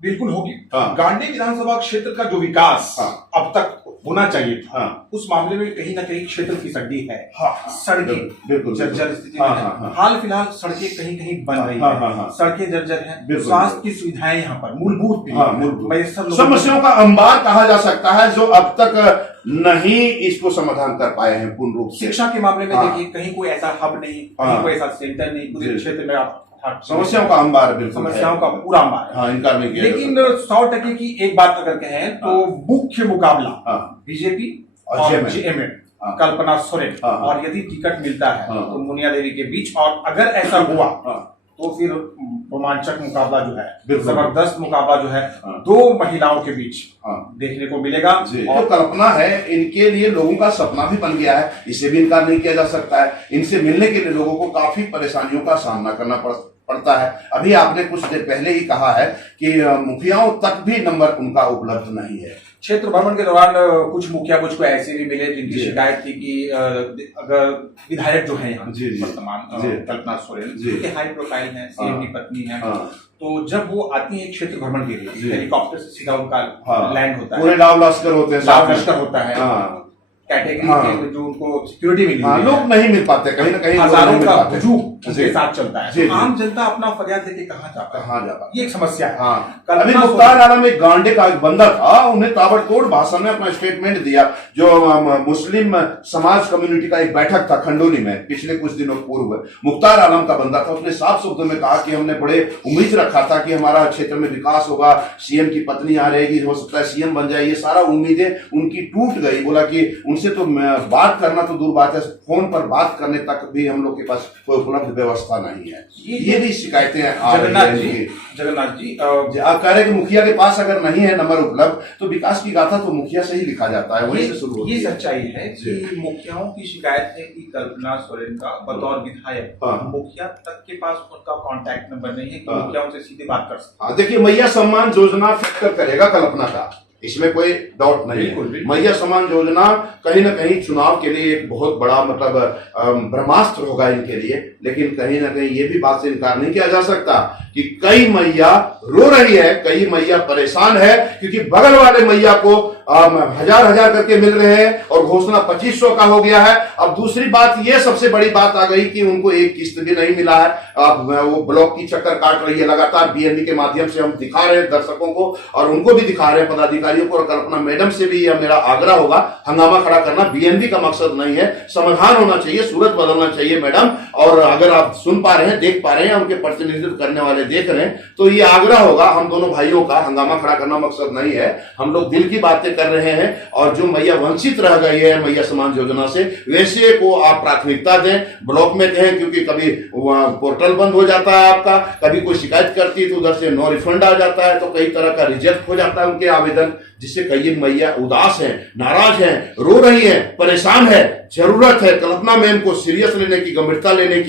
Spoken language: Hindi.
बिल्कुल होगी। हाँ। गांडी विधानसभा क्षेत्र का जो विकास अब तक होना चाहिए था, उस मामले में कहीं ना कहीं क्षेत्र की सड्डी है। सड़कें बिल्कुल जर्जर स्थिति में है। हाल फिलहाल सड़कें कहीं कहीं बन रही है, सड़कें जर्जर हैं। स्वास्थ्य की सुविधाएं यहाँ पर मूलभूत समस्याओं का अंबार कहा जा सकता है, जो अब तक नहीं इसको समाधान कर पाए हैं पूर्ण रूप से। शिक्षा के मामले में देखिए, कहीं कोई ऐसा हब नहीं, कहीं कोई ऐसा सेंटर नहीं, पूरे क्षेत्र में आप समस्याओं का अंबार, बिल्कुल समस्याओं का पूरा अंबार है। इनकार नहीं किया। लेकिन 100% की एक बात अगर कहें तो मुख्य मुकाबला बीजेपी और जेएमएम, कल्पना सोरेन, और यदि टिकट मिलता है तो मुनिया देवी के बीच, और अगर ऐसा हुआ तो फिर रोमांचक मुकाबला जो है, जबरदस्त मुकाबला जो है, दो महिलाओं के बीच देखने को मिलेगा। और कल्पना है, इनके लिए लोगों का सपना भी बन गया है, इसे भी इनकार नहीं किया जा सकता है। इनसे मिलने के लिए लोगों को काफी परेशानियों का सामना करना पड़ता है। अभी आपने कुछ देर पहले ही कहा है कि मुखियाओं तक भी नंबर उनका उपलब्ध नहीं है। क्षेत्र भ्रमण के दौरान कुछ मुखिया मुझको ऐसे भी मिले जिनकी शिकायत थी कि अगर विधायक जो है यहाँ वर्तमान कल्पना सोरेन, जिनके हाई प्रोफाइल है, सीएम की पत्नी है, तो जब वो आती है क्षेत्र भ्रमण के लिए, हेलीकॉप्टर से सीधा उनका लैंड होता है, पूरे लाव लश्कर होते हैं, लाव लश्कर होता है, कैटेगरी जो उनको सिक्योरिटी मिली है, लोग नहीं मिल पाते, कहीं ना कहीं हजारों का हुजूम उनके साथ चलता है। आम जनता अपना फरियाद लेके कहाँ जाता है, ये एक समस्या है। अभी मुख्तार आलम एक गांडे का एक बंदा था, उन्हें ताबड़तोड़ भाषण में अपना स्टेटमेंट दिया। जो मुस्लिम समाज कम्युनिटी का एक बैठक था खंडोली में पिछले कुछ दिनों पूर्व, मुख्तार आलम का बंदा था, उसने साफ शब्दों में कहा कि हमने बड़े उम्मीद रखा था कि हमारा क्षेत्र में विकास होगा, सीएम की पत्नी आ रहेगी, हो सकता है सीएम बन जाए, ये सारा उम्मीदें उनकी टूट गई। बोला कि उनसे तो बात करना तो दूर बात है, फोन पर बात करने तक भी हम लोग के पास कोई उपलब्ध व्यवस्था नहीं है। ये भी शिकायतें आ रही हैं। जगन्नाथ जी आप कह रहे हैं कि मुखिया के पास अगर नहीं है नंबर उपलब्ध, तो विकास की गाथा तो मुखिया से ही लिखा जाता है, वहीं से शुरू होती है। ये सच्चाई है कि मुखियाओं की शिकायत है कि कल्पना सोरेन का बतौर विधायक मुखिया तक के पास उनका कॉन्टैक्ट नंबर नहीं है कि मुखिया उनसे सीधे बात कर सकते। देखिए, मैया सम्मान योजना फैक्टर करेगा कल्पना का, इसमें कोई डाउट नहीं है। मैया सम्मान योजना कहीं ना कहीं चुनाव के लिए एक बहुत बड़ा मतलब ब्रह्मास्त्र होगा इनके लिए, लेकिन कहीं ना कहीं ये भी बात से इनकार नहीं किया जा सकता कि कई मैया रो रही है, कई मैया परेशान है, क्योंकि बगल वाले मैया को हजार करके मिल रहे हैं और घोषणा 2500 का हो गया है। अब दूसरी बात, ये सबसे बड़ी बात आ गई कि उनको एक किस्त भी नहीं मिला है। अब वो ब्लॉक की चक्कर काट रही है लगातार, बीएनबी के माध्यम से हम दिखा रहे हैं दर्शकों को, और उनको भी दिखा रहे हैं पदाधिकारियों को, और कल्पना मैडम से भी यह मेरा आग्रह होगा, हंगामा खड़ा करना बीएनबी का मकसद नहीं है, समाधान होना चाहिए, सूरत बदलना चाहिए मैडम। और अगर आप सुन पा रहे हैं, देख पा रहे हैं, उनके प्रतिनिधित्व करने वाले देख रहे हैं, तो ये आग्रह होगा हम दोनों भाइयों का, हंगामा खड़ा करना मकसद नहीं है, हम लोग दिल की बातें कर रहे हैं। और जो मैया वंचित रह गई है मैया सम्मान योजना से, वैसे को आप प्राथमिकता दें, ब्लॉक में कहें, क्योंकि कभी पोर्टल बंद हो जाता है आपका, कभी कोई शिकायत करती है तो उधर से नो रिफंड आ जाता है, तो कई तरह का रिजेक्ट हो जाता है उनके आवेदन, जिससे कई मैया उदास है, नाराज है, रो रही है, परेशान है। जरूरत है कल्पना मैम को सीरियस लेने की, गंभीरता लेने की।